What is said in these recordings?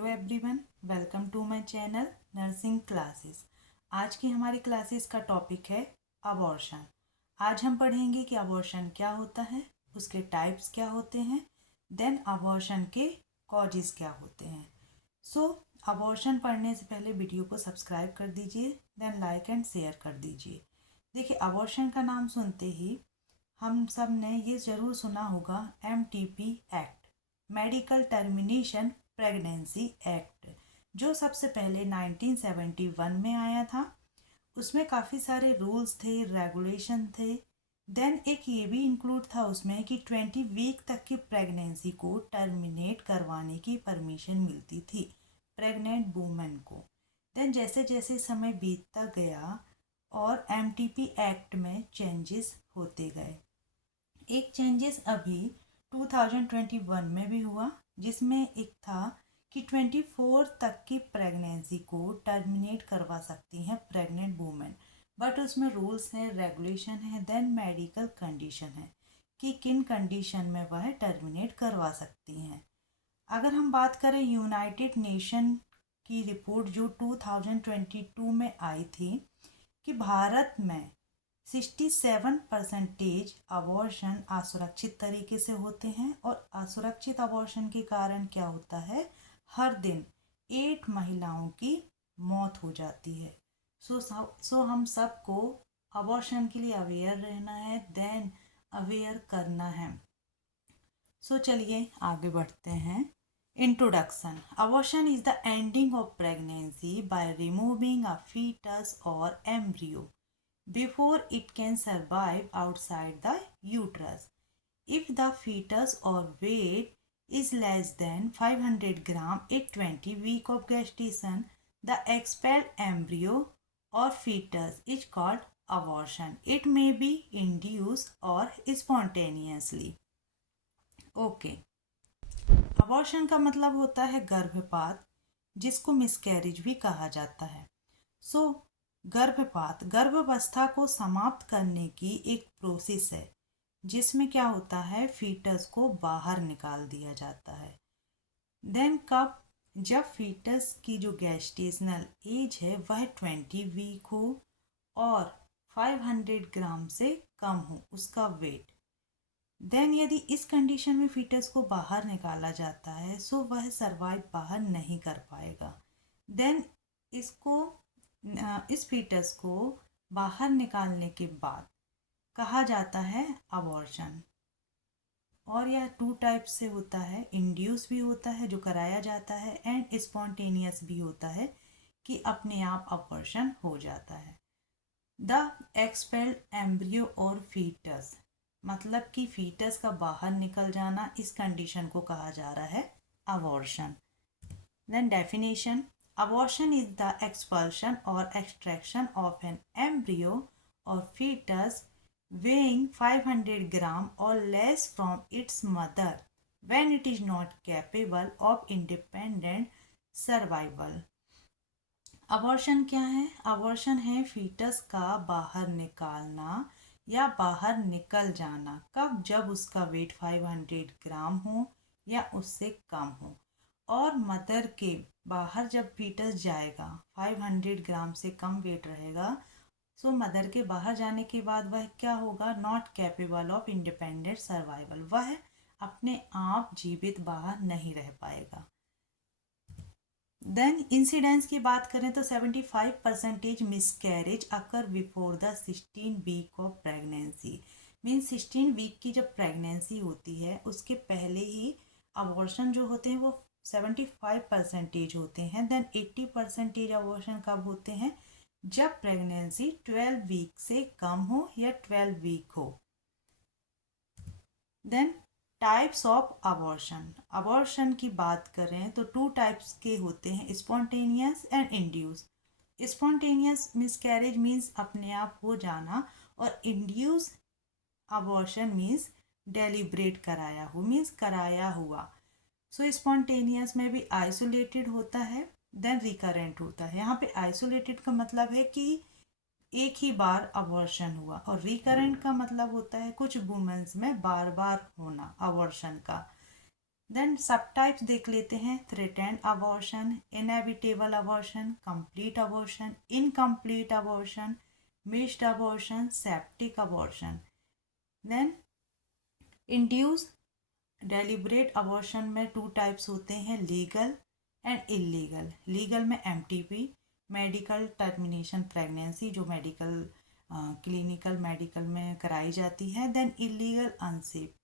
Hello everyone, welcome to my channel nursing classes. आज की हमारी क्लासेस का टॉपिक है अबॉर्शन। आज हम पढ़ेंगे कि अबॉर्शन क्या होता है, उसके टाइप्स क्या होते हैं, देन अबॉर्शन के कॉजेज़ क्या होते हैं। सो अबॉर्शन पढ़ने से पहले वीडियो को सब्सक्राइब कर दीजिए, देन लाइक एंड शेयर कर दीजिए। देखिए, अबॉर्शन का नाम सुनते ही हम सब ने ये ज़रूर सुना होगा MTP act, medical termination pregnancy act, जो सबसे पहले 1971 में आया था। उसमें काफ़ी सारे रूल्स थे, रेगुलेशन थे। देन एक ये भी इंक्लूड था उसमें कि 20 वीक तक की प्रेगनेंसी को टर्मिनेट करवाने की परमिशन मिलती थी प्रेग्नेंट वूमेन को। देन जैसे जैसे समय बीतता गया और MTP एक्ट में चेंजेस होते गए। एक चेंजेस अभी 2021 में भी हुआ, जिसमें एक था कि 24 तक की प्रेगनेंसी को टर्मिनेट करवा सकती हैं प्रेग्नेंट वूमेन। बट उसमें रूल्स हैं, रेगुलेशन है, देन मेडिकल कंडीशन है कि किन कंडीशन में वह टर्मिनेट करवा सकती हैं। अगर हम बात करें यूनाइटेड नेशन की रिपोर्ट जो 2022 में आई थी कि भारत में 67% अबॉर्शन असुरक्षित तरीके से होते हैं, और असुरक्षित अबॉर्शन के कारण क्या होता है, हर दिन 8 महिलाओं की मौत हो जाती है। सो हम सबको अबॉर्शन के लिए अवेयर रहना है, देन अवेयर करना है। सो चलिए आगे बढ़ते हैं। Introduction. Abortion is the ending of pregnancy by removing a foetus और embryo before it can survive outside the uterus. If the fetus or weight is less than 500 gram at 20 week of gestation, the expelled embryo or fetus is called abortion. It may be induced or spontaneously. Okay. Abortion का मतलब होता है गर्भपात, जिसको miscarriage भी कहा जाता है। सो गर्भपात गर्भावस्था को समाप्त करने की एक प्रोसेस है, जिसमें क्या होता है, फीटस को बाहर निकाल दिया जाता है। देन कब, जब फीटस की जो गैस्टेशनल एज है वह 20 वीक हो और 500 ग्राम से कम हो उसका वेट। देन यदि इस कंडीशन में फीटस को बाहर निकाला जाता है सो वह सरवाइव बाहर नहीं कर पाएगा। देन इस फीटस को बाहर निकालने के बाद कहा जाता है अबॉर्शन। और यह 2 टाइप से होता है, इंड्यूस भी होता है जो कराया जाता है, एंड स्पॉन्टेनियस भी होता है कि अपने आप अबॉर्शन हो जाता है। द एक्सपेल्ड एम्ब्रियो और फीटस, मतलब कि फीटस का बाहर निकल जाना, इस कंडीशन को कहा जा रहा है abortion. Then definition. Abortion is the expulsion or extraction of an embryo or fetus weighing 500 gram or less from its mother when it is not capable of independent survival. Abortion क्या है? Abortion है foetus का बाहर निकालना या बाहर निकल जाना। कब? जब उसका वेट 500 ग्राम हो या उससे कम हो, और मदर के बाहर जब फीटस जाएगा 500 ग्राम से कम वेट रहेगा, सो मदर के बाहर जाने के बाद वह क्या होगा, not capable of independent survival, वह अपने आप जीवित बाहर नहीं रह पाएगा। देन इंसिडेंस की बात करें तो 75% miscarriage occur before the 16 week of pregnancy. Means 16 week की जब प्रेगनेंसी होती है उसके पहले ही अबॉर्शन जो होते हैं वो 75% होते हैं। देन 80% अबॉर्शन कब होते हैं, जब प्रेगनेंसी 12 वीक से कम हो या 12 वीक हो। Then types of abortion. Abortion की बात करें तो 2 टाइप्स के होते हैं, spontaneous and induce. Spontaneous miscarriage means अपने आप हो जाना, और इंड्यूस अबॉर्शन मीन्स डेलिब्रेट कराया हो, मीन्स कराया हुआ। सो स्पॉन्टेनियस में भी आइसोलेटेड होता है, देन रिकरेंट होता है। यहाँ पे आइसोलेटेड का मतलब है कि एक ही बार अबॉर्शन हुआ, और रिकरेंट का मतलब होता है कुछ वुमेन्स में बार बार होना अबॉर्शन का। देन सब टाइप्स देख लेते हैं। Threatened abortion, inevitable abortion, complete abortion, incomplete abortion, missed abortion, septic abortion. Then induce deliberate abortion में 2 टाइप्स होते हैं, लीगल एंड इलीगल। लीगल में एमटीपी, मेडिकल टर्मिनेशन प्रेगनेंसी, जो मेडिकल क्लिनिकल मेडिकल में कराई जाती है। Then illegal unsafe.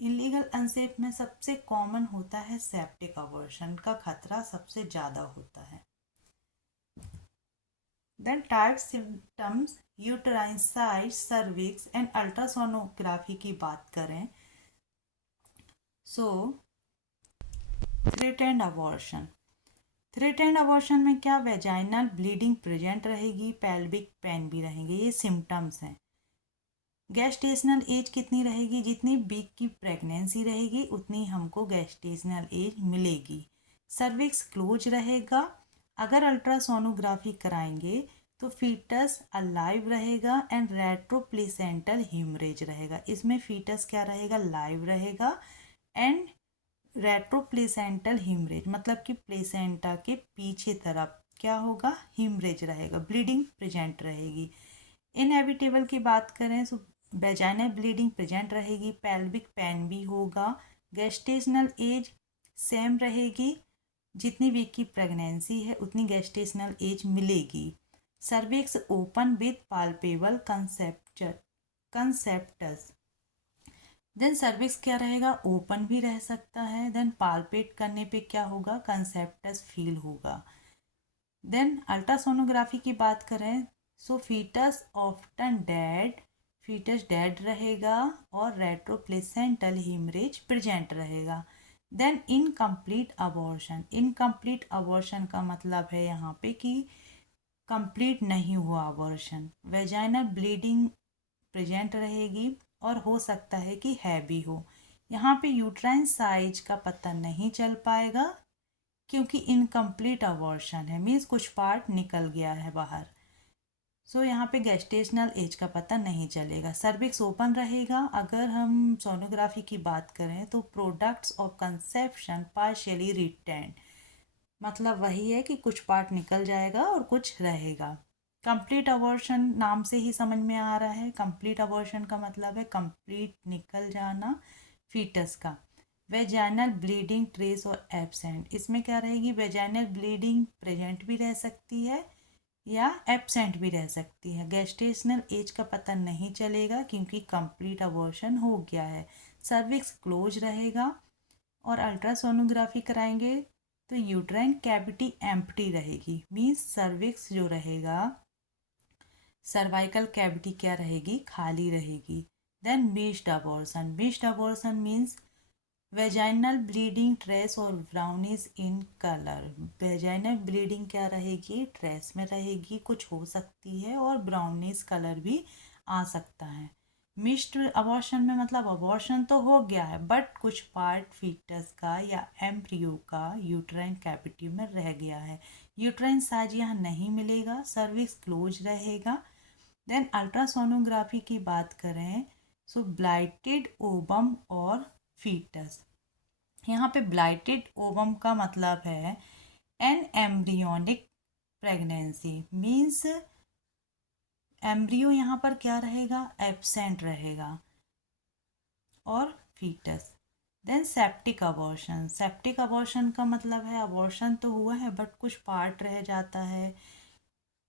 Illegal unsafe में सबसे कॉमन होता है सेप्टिक अबॉर्शन, का खतरा सबसे ज़्यादा होता है। Then type symptoms, uterine size, cervix and ultrasonography की बात करें so threatened abortion. Threatened abortion में क्या, वेजाइनल ब्लीडिंग प्रेजेंट रहेगी, पेल्विक पेन भी रहेंगे, ये सिम्टम्स हैं। गैस्टेशनल एज कितनी रहेगी, जितनी वीक की प्रेगनेंसी रहेगी उतनी हमको गैस्टेशनल एज मिलेगी। सर्विक्स क्लोज रहेगा। अगर अल्ट्रासोनोग्राफी कराएंगे तो फीटस अलाइव रहेगा एंड रेट्रोप्लेसेंटल हीमरेज रहेगा। इसमें फीटस क्या रहेगा, लाइव रहेगा एंड रेट्रोप्लेसेंटल हीमरेज मतलब कि प्लेसेंटा के पीछे तरफ क्या होगा, हीमरेज रहेगा, ब्लीडिंग प्रेजेंट रहेगी। इनएविटेबल की बात करें तो वेजाइनल ब्लीडिंग प्रेजेंट रहेगी, पेल्विक पेन भी होगा, गेस्टेशनल एज सेम रहेगी, जितनी वीक की प्रेगनेंसी है उतनी गेस्टेशनल एज मिलेगी। Cervix open with palpable conceptus. Then cervix क्या रहेगा, ओपन भी रह सकता है। देन पाल्पेट करने पे क्या होगा, कंसेप्टस फील होगा। देन अल्ट्रासोनोग्राफी की बात करें so fetus often dead, fetus dead रहेगा और रेट्रोप्लेसेंटल हीमरेज प्रेजेंट रहेगा। Then incomplete abortion. Incomplete abortion का मतलब है यहाँ पे कि कंप्लीट नहीं हुआ अबॉर्शन। वेजाइनल ब्लीडिंग प्रेजेंट रहेगी और हो सकता है कि है भी हो। यहाँ पे यूट्राइन साइज का पता नहीं चल पाएगा क्योंकि इनकम्प्लीट अबॉर्शन है, मीन्स कुछ पार्ट निकल गया है बाहर। सो यहाँ पे गेस्टेशनल एज का पता नहीं चलेगा। सर्विक्स ओपन रहेगा। अगर हम सोनोग्राफी की बात करें तो products of conception partially retained, मतलब वही है कि कुछ पार्ट निकल जाएगा और कुछ रहेगा। कंप्लीट अबॉर्शन नाम से ही समझ में आ रहा है, कंप्लीट अबॉर्शन का मतलब है कंप्लीट निकल जाना फीटस का। वेजाइनल ब्लीडिंग ट्रेस और एब्सेंट, इसमें क्या रहेगी, वेजाइनल ब्लीडिंग प्रेजेंट भी रह सकती है या एब्सेंट भी रह सकती है। गेस्टेशनल एज का पता नहीं चलेगा क्योंकि कंप्लीट अबॉर्शन हो गया है। सर्विक्स क्लोज रहेगा और अल्ट्रासोनोग्राफी कराएंगे तो यूट्राइन कैविटी एम्प्टी रहेगी, मीन्स सर्विक्स जो रहेगा, सर्वाइकल कैविटी क्या रहेगी, खाली रहेगी। Then missed abortion. Missed abortion means vaginal bleeding trace और brownish in colour. Vaginal bleeding क्या रहेगी, ट्रेस में रहेगी, कुछ हो सकती है और ब्राउनिश कलर भी आ सकता है। मिस्ड अबॉर्शन में मतलब अबॉर्शन तो हो गया है बट कुछ पार्ट फीटस का या एम्ब्रियो का यूट्राइन कैविटी में रह गया है। यूट्राइन साइज यहाँ नहीं मिलेगा, सर्विक्स क्लोज रहेगा। देन अल्ट्रासोनोग्राफी की बात करें सो ब्लाइटेड ओवम और फीटस। यहाँ पे ब्लाइटेड ओवम का मतलब है an embryonic pregnancy, means embryo यहाँ पर क्या रहेगा, एब्सेंट रहेगा और foetus. Then septic abortion. Septic abortion का मतलब है अबॉर्शन तो हुआ है बट कुछ पार्ट रह जाता है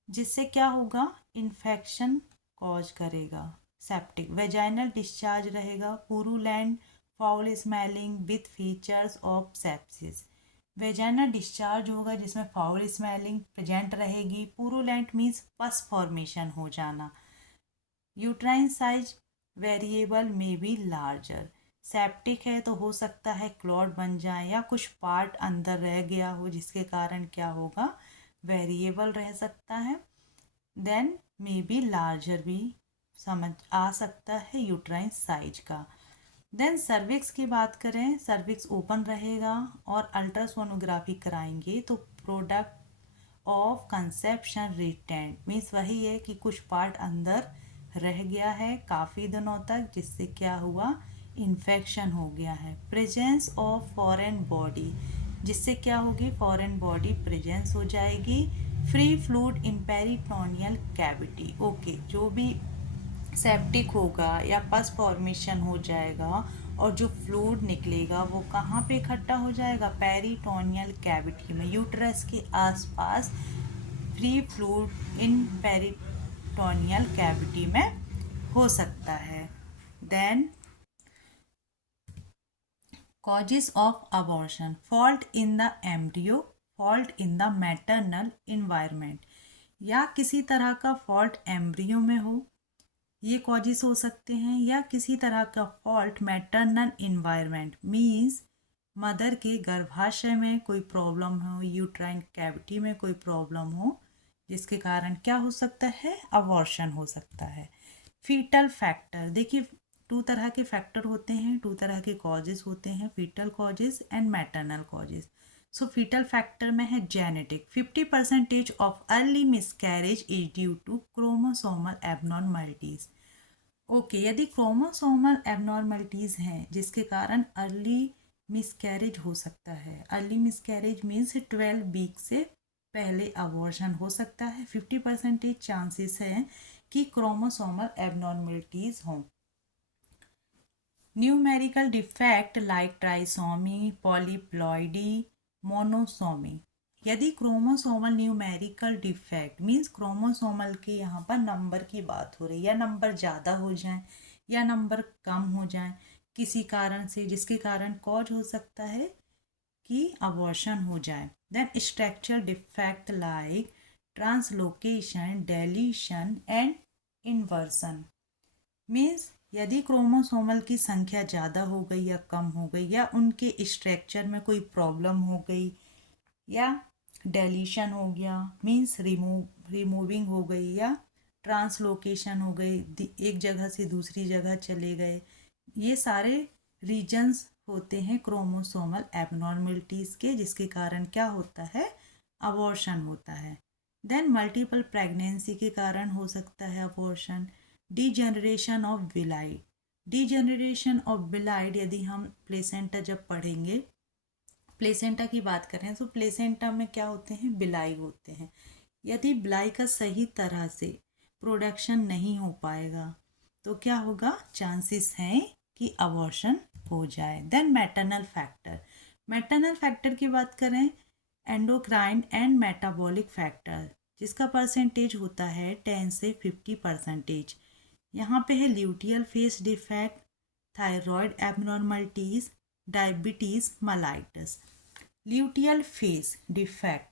जिससे क्या होगा, इन्फेक्शन कॉज करेगा। सेप्टिक वेजाइनल डिस्चार्ज रहेगा, purulent, foul smelling with features of sepsis. Vaginal discharge होगा जिसमें फाउल स्मेलिंग प्रेजेंट रहेगी। पुरुलेंट मीन्स पस फॉर्मेशन हो जाना। यूट्राइन साइज वेरिएबल में बी लार्जर। सेप्टिक है तो हो सकता है क्लॉट बन जाए या कुछ पार्ट अंदर रह गया हो जिसके कारण क्या होगा, वेरिएबल रह सकता है। देन मे बी लार्जर भी समझ आ सकता है यूट्राइन साइज का। देन सर्विक्स की बात करें, सर्विक्स ओपन रहेगा और अल्ट्रासोनोग्राफी कराएंगे तो product of conception retained, means वही है कि कुछ पार्ट अंदर रह गया है काफ़ी दिनों तक जिससे क्या हुआ, इन्फेक्शन हो गया है। प्रेजेंस ऑफ फॉरेन बॉडी, जिससे क्या होगी, फॉरेन बॉडी प्रेजेंस हो जाएगी। Free fluid in peritoneal cavity, okay, जो भी सेप्टिक होगा या पस फॉर्मेशन हो जाएगा और जो फ्लूइड निकलेगा वो कहाँ पे इकट्ठा हो जाएगा, पेरिटोनियल कैविटी में, यूट्रस के आसपास free fluid in peritoneal cavity में हो सकता है। Then causes of abortion, fault in the embryo, fault in the maternal environment, या किसी तरह का फॉल्ट एम्ब्रियो में हो, ये कॉजेस हो सकते हैं, या किसी तरह का fault maternal environment means mother के गर्भाशय में कोई प्रॉब्लम हो, यूट्राइन कैविटी में कोई प्रॉब्लम हो, जिसके कारण क्या हो सकता है, अबॉर्शन हो सकता है। फीटल फैक्टर, देखिए टू तरह के फैक्टर होते हैं, टू तरह के कॉजेस होते हैं, foetal causes and maternal causes. So foetal factor में है genetic, 50% of early miscarriage is due to chromosomal abnormalities. Okay, यदि क्रोमोसोमल एबनॉर्मलिटीज हैं जिसके कारण अर्ली मिसकैरेज हो सकता है, अर्ली मिसकैरेज मीन्स 12 वीक से पहले अबॉर्शन हो सकता है, 50% चांसेस हैं कि क्रोमोसोमल एबनॉर्मलिटीज हों। Numerical defect like trisomy, polyploidy, monosomy, यदि chromosomal numerical defect means chromosomal के यहाँ पर नंबर की बात हो रही है, या नंबर ज़्यादा हो जाए या नंबर कम हो जाए किसी कारण से, जिसके कारण कॉज हो सकता है कि अबॉर्शन हो जाए। Then structural defect like translocation, deletion and inversion means यदि क्रोमोसोमल की संख्या ज़्यादा हो गई या कम हो गई, या उनके स्ट्रक्चर में कोई प्रॉब्लम हो गई, या डेलीशन हो गया मीन्स रिमूविंग हो गई, या ट्रांसलोकेशन हो गई, एक जगह से दूसरी जगह चले गए, ये सारे रीजन्स होते हैं क्रोमोसोमल एबनॉर्मलिटीज़ के, जिसके कारण क्या होता है, अबॉर्शन होता है। देन मल्टीपल प्रेगनेंसी के कारण हो सकता है abortion. Degeneration of villi, degeneration of villi, यदि हम प्लेसेंटा जब पढ़ेंगे, प्लेसेंटा की बात करें तो प्लेसेंटा में क्या होते हैं, बिलाई होते हैं। यदि बिलाई का सही तरह से प्रोडक्शन नहीं हो पाएगा तो क्या होगा, चांसेस हैं कि अबॉर्शन हो जाए। Then maternal factor, maternal factor की बात करें, एंडोक्राइन एंड मेटाबॉलिक फैक्टर, जिसका परसेंटेज होता है 10 से 50%। यहाँ पे है luteal phase defect, thyroid abnormalities, diabetes mellitus. Luteal phase defect,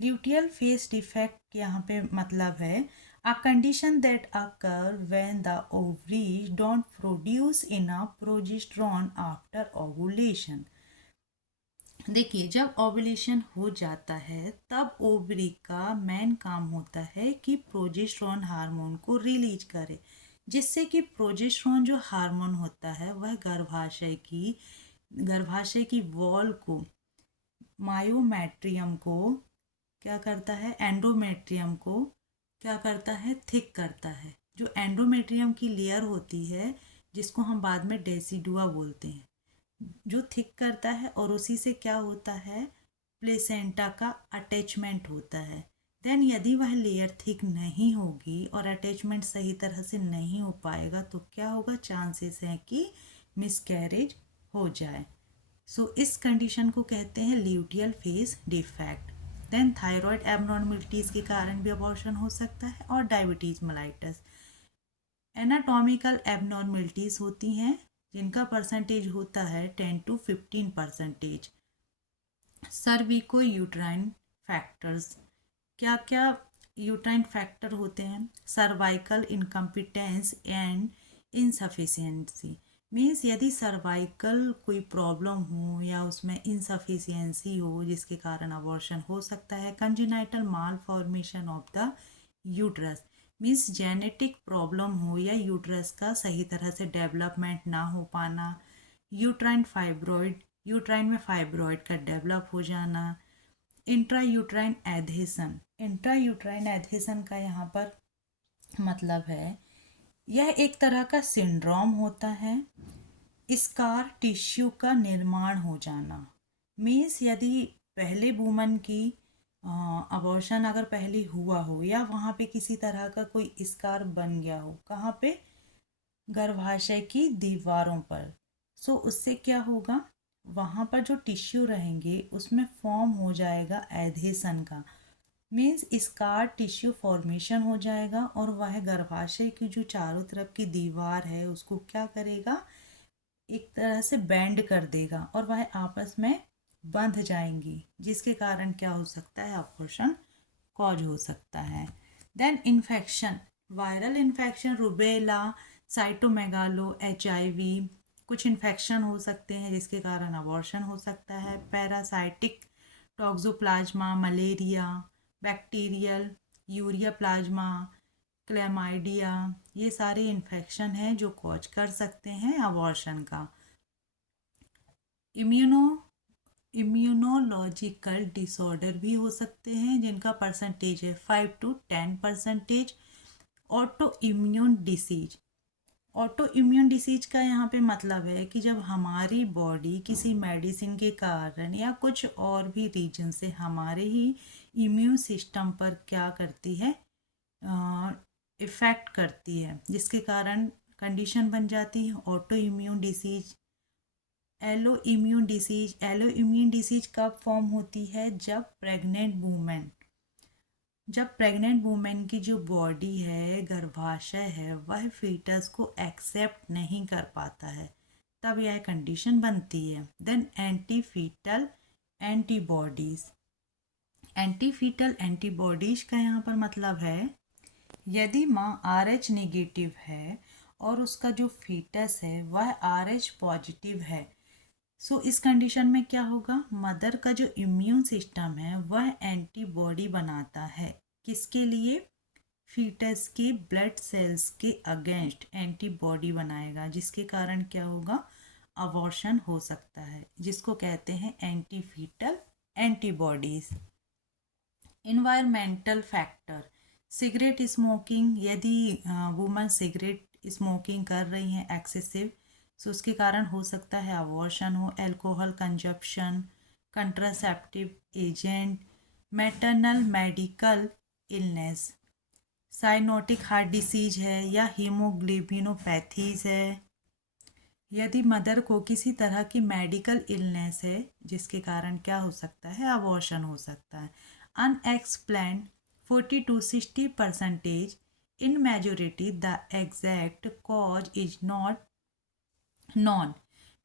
luteal phase defect यहाँ पे मतलब है a condition that occur when the ovaries don't produce enough progesterone after ovulation. देखिए जब ओवुलेशन हो जाता है तब ओवरी का मेन काम होता है कि प्रोजेस्टेरोन हार्मोन को रिलीज करे, जिससे कि प्रोजेस्टेरोन जो हार्मोन होता है वह गर्भाशय की वॉल को, मायोमेट्रियम को क्या करता है, एंडोमेट्रियम को क्या करता है, थिक करता है। जो एंडोमेट्रियम की लेयर होती है जिसको हम बाद में डेसिडुआ बोलते हैं, जो थिक करता है, और उसी से क्या होता है, प्लेसेंटा का अटैचमेंट होता है। देन यदि वह लेयर थिक नहीं होगी और अटैचमेंट सही तरह से नहीं हो पाएगा तो क्या होगा, चांसेस हैं कि मिसकैरेज हो जाए। सो इस कंडीशन को कहते हैं luteal phase defect. Then thyroid abnormalities के कारण भी अबॉर्शन हो सकता है, और डायबिटीज मेलाइटस। एनाटॉमिकल एबनॉर्मलिटीज़ होती हैं जिनका परसेंटेज होता है 10 to 15%। सर्विको यूट्राइन फैक्टर्स, क्या क्या यूट्राइन फैक्टर होते हैं, cervical incompetence and insufficiency means यदि सर्वाइकल कोई प्रॉब्लम हो या उसमें इनसफिशिएंसी हो जिसके कारण अबॉर्शन हो सकता है। Congenital mall formation of the uterus means genetic problem हो या यूट्रस का सही तरह से डेवलपमेंट ना हो पाना। यूट्राइन फाइब्रॉइड, यूट्राइन में फाइब्रॉइड का डेवलप हो जाना। Intra uterine adhesion, intra uterine adhesion का यहाँ पर मतलब है यह एक तरह का सिंड्रोम होता है स्कार टिश्यू का निर्माण हो जाना मीन्स यदि पहले वुमन की अबॉर्शन अगर पहले हुआ हो या वहाँ पे किसी तरह का कोई स्कार बन गया हो, कहाँ पे, गर्भाशय की दीवारों पर। सो उससे क्या होगा, वहाँ पर जो टिश्यू रहेंगे उसमें फॉर्म हो जाएगा एधेसन का, मीन्स स्कार टिश्यू फॉर्मेशन हो जाएगा और वह गर्भाशय की जो चारों तरफ की दीवार है उसको क्या करेगा, एक तरह से बेंड कर देगा और वह आपस में बंध जाएंगी, जिसके कारण क्या हो सकता है, अबॉर्शन कॉज हो सकता है। Then infection, viral infection, rubella, cytomegalo, HIV, कुछ इन्फेक्शन हो सकते हैं जिसके कारण अबॉर्शन हो सकता है। Parasitic toxoplasma, malaria, bacterial, ureaplasma, chlamydia, ये सारे इन्फेक्शन हैं जो कॉज कर सकते हैं अबॉर्शन का। इम्यूनोलॉजिकल डिसऑर्डर भी हो सकते हैं जिनका परसेंटेज है 5 to 10%। Auto immune disease, auto immune disease का यहाँ पे मतलब है कि जब हमारी बॉडी किसी मेडिसिन के कारण या कुछ और भी रीजन से हमारे ही इम्यून सिस्टम पर क्या करती है, इफ़ेक्ट करती है, जिसके कारण कंडीशन बन जाती है autoimmune disease. Alloimmune disease, alloimmune disease कब फॉर्म होती है, जब प्रेग्नेंट वुमेन की जो बॉडी है, गर्भाशय है, वह फीटस को एक्सेप्ट नहीं कर पाता है, तब यह कंडीशन बनती है। Then anti fetal antibodies, anti fetal antibodies का यहाँ पर मतलब है यदि माँ RH नेगेटिव है और उसका जो फीटस है वह RH पॉजिटिव है, सो इस कंडीशन में क्या होगा, मदर का जो इम्यून सिस्टम है वह एंटीबॉडी बनाता है, किसके लिए, फीटस के ब्लड सेल्स के अगेंस्ट एंटीबॉडी बनाएगा, जिसके कारण क्या होगा, अबॉर्शन हो सकता है, जिसको कहते हैं anti fetal antibodies. Environmental factor, cigarette smoking, यदि वुमन सिगरेट स्मोकिंग कर रही हैं एक्सेसिव, सो उसके कारण हो सकता है अबॉर्शन हो। Alcohol consumption, contraceptive agent, maternal medical illness, cyanotic heart disease है या हीमोग्लोबिनोपैथीज है। यदि मदर को किसी तरह की मेडिकल इलनेस है जिसके कारण क्या हो सकता है, अबॉर्शन हो सकता है। Unexplained 40 to 60%, in majority the exact cause is not non,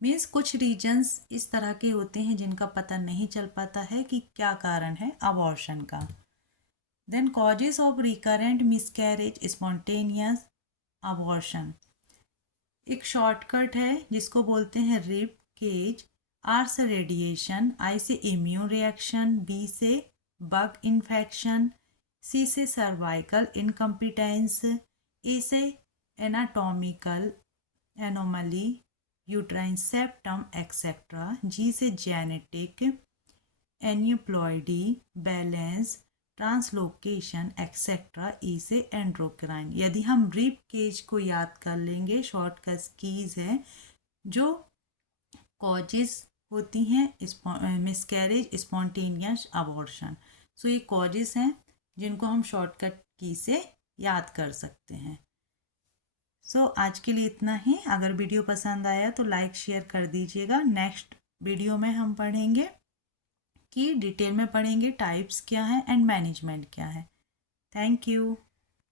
means कुछ रीजन्स इस तरह के होते हैं जिनका पता नहीं चल पाता है कि क्या कारण है अबॉर्शन का। Then causes of recurrent miscarriage, spontaneous abortion, एक शॉर्टकट है जिसको बोलते हैं रिब केज। R से रेडिएशन, I से इम्यून रिएक्शन, B से बग इन्फेक्शन, C से सर्वाइकल इनकम्पिटेंस, A से anatomical anomaly, uterine septum etcetera, G से genetic aneuploidy, balance, translocation etcetera, E से एंड्रोक्राइन। यदि हम रिब केज को याद कर लेंगे, शॉर्टकट कीज है जो कॉजेस होती हैं मिसकैरेज, स्पॉन्टेनियस अबॉर्शन, सो ये कॉजेस हैं जिनको हम शॉर्टकट की से याद कर सकते हैं। सो आज के लिए इतना ही। अगर वीडियो पसंद आया तो लाइक शेयर कर दीजिएगा। नेक्स्ट वीडियो में हम पढ़ेंगे कि डिटेल में पढ़ेंगे टाइप्स क्या हैं एंड मैनेजमेंट क्या है। Thank you.